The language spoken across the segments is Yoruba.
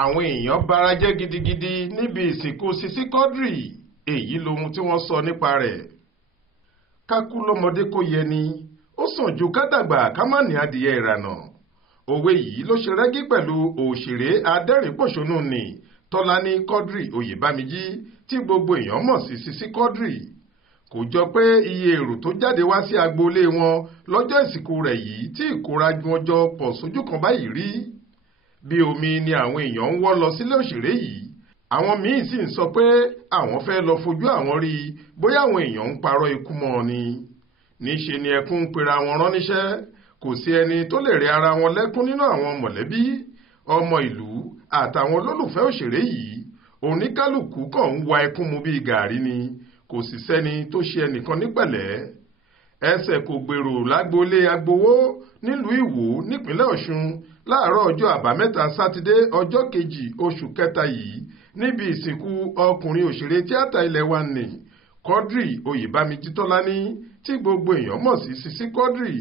àwọn èèyàn bara jẹ́ gidigidi níbi ìsìnkú Sisi Quadri. Èyí lohun tí wọ́n sọ nípa rẹ̀. Kákú lọ́mọdé kó yẹ ni, ó sàn ju kádàgbà ká má ní adìyẹ ìrànà. Òwe yìí ló ṣe rẹ́gí pẹ̀lú òṣèré adẹ́rìn-pòṣónú ni Tọ́lání Quadri Oyèbámijí tí gbogbo èèyàn mọ̀ sí Sisi Quadri. Kò jọ pé iye èrò tó jáde wá sí agboolé wọn lọ́jọ́ ìsìnkú rẹ̀ yìí tí ìkórajù wọn jọ pọ̀ sójú kan báyìí rí. Bí omi ni àwọn èèyàn ń wọ́ lọ sílé òṣèré yìí. Àwọn míín sì ń sọ pé àwọn fẹ́ lọ fojú àwọn rí bóyá àwọn èèyàn ń parọ́ ikú mọ́ ọ ni. Níṣe ni ẹkún ń pera wọn rán níṣẹ́. Kò sí ẹni tó lè rẹ ara wọn lẹ́kún nínú àwọn mọ̀lẹ́bí, ọmọ ìlú àtàwọn olólùfẹ́ òṣèré yìí. Oníkálùkù kàn ń wa ẹkún mu bíi gàárì ni. Kò sì sẹ́ni tó ṣe ẹnìkan ní pẹ̀lẹ́. Ẹsẹ̀ kò gbèrò lágboolé agbowó nílùú Ìwó nípínlẹ̀ Ọ̀ṣun láàárọ̀ ọjọ́ àbámẹ́ta sátidé ọjọ́ kejì oṣù kẹta yìí níbi ìsìnkú ọkùnrin òṣèré tíátà ilẹ̀ wa nì Quadri Oyèbámijí Tọ́lání tí gbogbo èèyàn mọ̀ sí Sisi Quadri.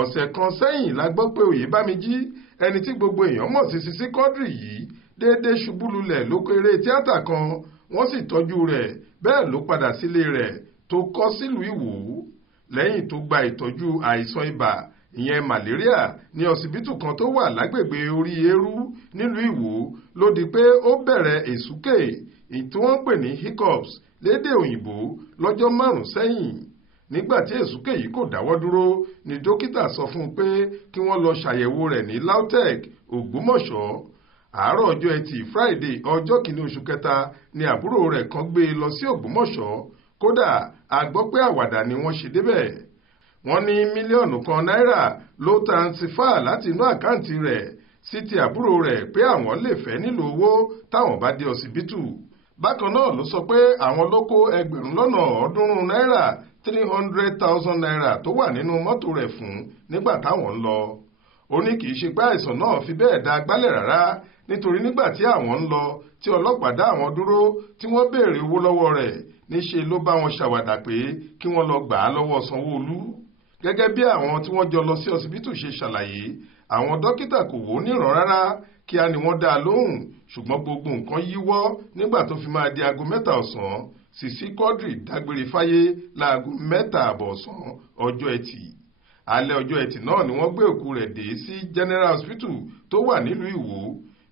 Ọ̀sẹ̀ kan sẹ́yìn la gbọ́ pé Oyèbámijí ẹni tí gbogbo èèyàn mọ̀ sí Sisi Quadri yìí déédé ṣubú lulẹ̀ lóko eré tíátà kan wọ́n sì tọ́jú rẹ̀ bẹ́ẹ̀ ló padà sílé rẹ̀ tó kọ́ sílùú Ìwó lẹ́yìn tó gba ìtọ́jú àìsàn ibà ìyẹn màléríà ní ọsibítù kan tó wà lágbègbè orí eérú nílùú Ìwó ló di pé ó bẹ̀rẹ̀ èsúkè tí wọ́n ń pè ní hiccups lédè òyìnbó lọ́jọ́ 5 sẹ́yìn. Nígbà tí èsúkè yìí kò dáwọ́ dúró ni dókítà sọ fún un pé kí wọ́n lọ ṣàyẹ̀wò rẹ̀ ní LAUTECH Ògbómọ̀ṣọ́. Àárọ̀ ọjọ́ ẹtì Friday ọjọ́ kìíní oṣù kẹta ni àbúrò rẹ̀ kan gbé e lọ sí Ògbómọ̀ṣọ́. Kódà a gbọ́ pé àwàdà ni wọ́n ṣe débẹ̀. Wọ́n ní mílíọ̀nù kan náírà ló tàǹsífà láti inú àkáǹtì rẹ̀ sí ti àbúrò rẹ̀ pé àwọn lè fẹ́ nílò owó táwọn bá dé ọsibítù. Bákan náà ló sọ pé àwọn ló kó ẹgbẹ̀rún lọ́nà 300,000 náírà 300,000 naira tó wà nínú mọ́tò rẹ̀ fún nígbà táwọn ń lọ. Ó ní kì í ṣe pé àìsàn náà fi bẹ́ẹ̀ dá gbálẹ̀ rárá nítorí nígbà tí àwọn ń lọ tí ọlọ́pàá dá àwọn dúró tí wọ́n béèrè owó lọ́wọ́ rẹ̀ níṣe ló bá wọn ṣàwàdà pé kí wọ́n lọ gbà á lọ́wọ́ Sanwó-Olú. Gẹ́gẹ́ bí àwọn tí wọ́n jọ lọ sí ọsibítù ṣe ṣàlàyé, àwọn dókítà kò wò ó níran rárá kí á ní wọ́n dá a lóhùn, ṣùgbọ́n gbogbo nǹkan yíwọ́ nígbà tó fi máa di aago 3 ọ̀sán. Sisi Quadri dágbére fáyé láago 3:30 ọ̀sán ọjọ́ ẹtì. Alẹ́ ọjọ́ ẹtì náà ni wọ́n gbé òkú rẹ̀ dé sí General Hospital tó wà nílùú Ìwó.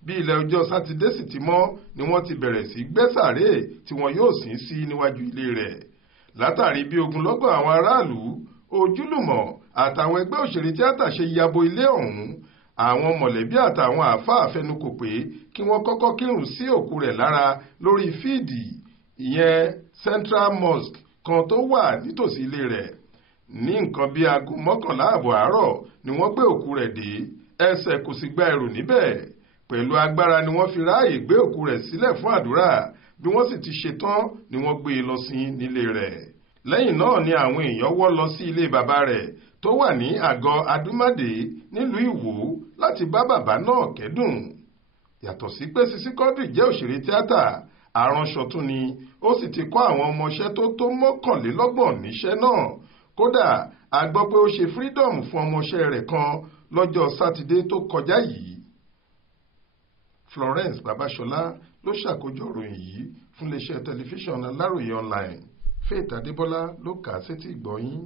Bí ilẹ̀ ọjọ́ sátidé sì ti mọ́ ni wọ́n ti bẹ̀rẹ̀ sí gbẹ́ sàréè tí wọn yóò sìn sí níwájú ilé rẹ̀. Látàrí bí ogunlọ́gọ̀ àwọn aráàlú, ojúlùmọ̀ àtàwọn ẹgbẹ́ òṣèré tíátà ṣe yabo ilé ọ̀hún, àwọn mọ̀lẹ́bí àtàwọn àáfàá fẹnukò pé kí wọ́n kọ́kọ́ kírun sí òkú rẹ̀ lára lórí fíìdì ìyẹn Central Mosque kan tó wà nítòsí ilé rẹ̀. Ní nǹkan bí aago 11:30 àárọ̀ ni wọ́n gbé òkú rẹ̀ dé. Ẹsẹ̀ kò sì gba ẹrù níbẹ̀. Pẹ̀lú agbára ni wọ́n fi ráàyè gbé òkú rẹ̀ sílẹ̀ fún àdúrà. Bí wọ́n sì ti ṣetán ni wọ́n gbé e lọ sin nílé rẹ̀. Lẹ́yìn náà ni àwọn èèyàn wọ́ lọ sí ilé bàbá rẹ̀ tó wà ní àgọ́ Adúmádé nílùú Ìwó láti bá bàbá náà kẹ́dùn. Yàtọ̀ sí pé Sisi Quadri jẹ́ òṣèré tíátà, aránṣọ tún ni. Ó sì ti kọ́ àwọn ọmọọṣẹ́ tó 29 níṣẹ́ náà. Kódà a gbọ́ pé ó ṣe freedom fún ọmọọṣẹ́ rẹ̀ kan lọ́jọ́ sátidé tó kọjá yìí. Florence Babasola ló ṣàkójọ ìròyìn yìí fún iléeṣẹ́ tẹlifíṣàn Aláròye online. Faith Adébọ́lá ló kà á sétí ìgbọ́ yín.